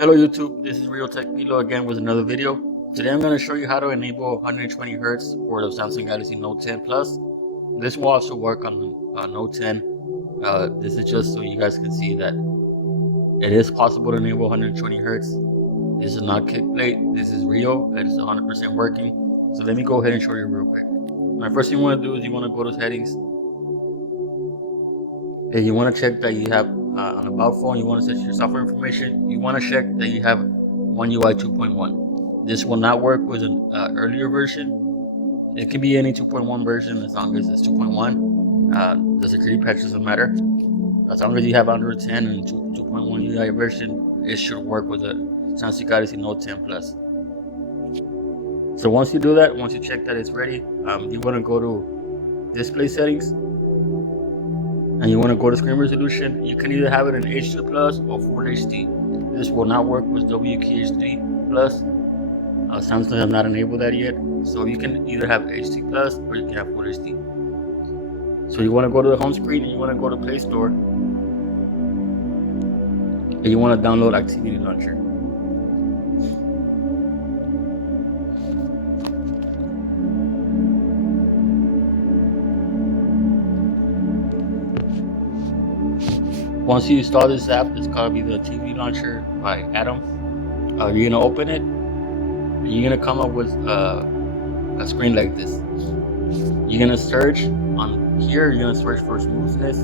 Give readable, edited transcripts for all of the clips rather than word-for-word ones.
Hello YouTube, this is Real Tech Pilo again with another video. Today I'm going to show you how to enable 120 Hz for the Samsung Galaxy Note 10 Plus. This will also work on the Note 10. This is just so you guys can see that it is possible to enable 120 Hz. This is not kickplate, this is real, it is 100% working. So let me go ahead and show you real quick. My first thing you want to do is you want to go to settings. And you want to check that you have on About Phone, you want to set your software information. You want to check that you have One UI 2.1. This will not work with an earlier version. It can be any 2.1 version as long as it's 2.1. The security patch doesn't matter. As long as you have Android 10 and 2.1 UI version, it should work with the Samsung Galaxy Note 10 Plus. So once you do that, once you check that it's ready, you want to go to Display Settings. And you want to go to screen resolution. You can either have it in HD Plus or Full HD. This will not work with WQHD Plus. Samsung has not enabled that yet. So you can either have HD Plus or you can have Full HD. So you want to go to the home screen and you want to go to Play Store. And you want to download Activity Launcher. Once you install this app, it's gonna be the TV Launcher by Atom. You're gonna open it, and you're gonna come up with a screen like this. You're gonna search on here. You're gonna search for smoothness.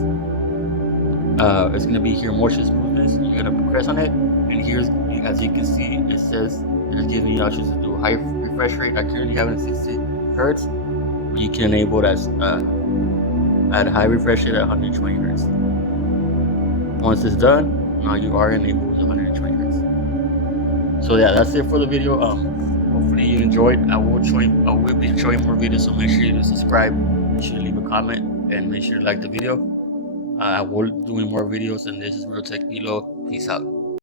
It's gonna be here, motion smoothness. You're gonna press on it, and here's, as you can see, it says it's giving you options to do high refresh rate. I currently have it at 60 Hertz, but you can enable that at high refresh rate at 120 Hertz. Once it's done, now you are enabled with 120 Hz. So yeah, that's it for the video. Hopefully you enjoyed. I will be showing more videos, so make sure you subscribe, make sure you leave a comment, and make sure you like the video. I will be doing more videos, and this is Real Tech Pilo. Peace out.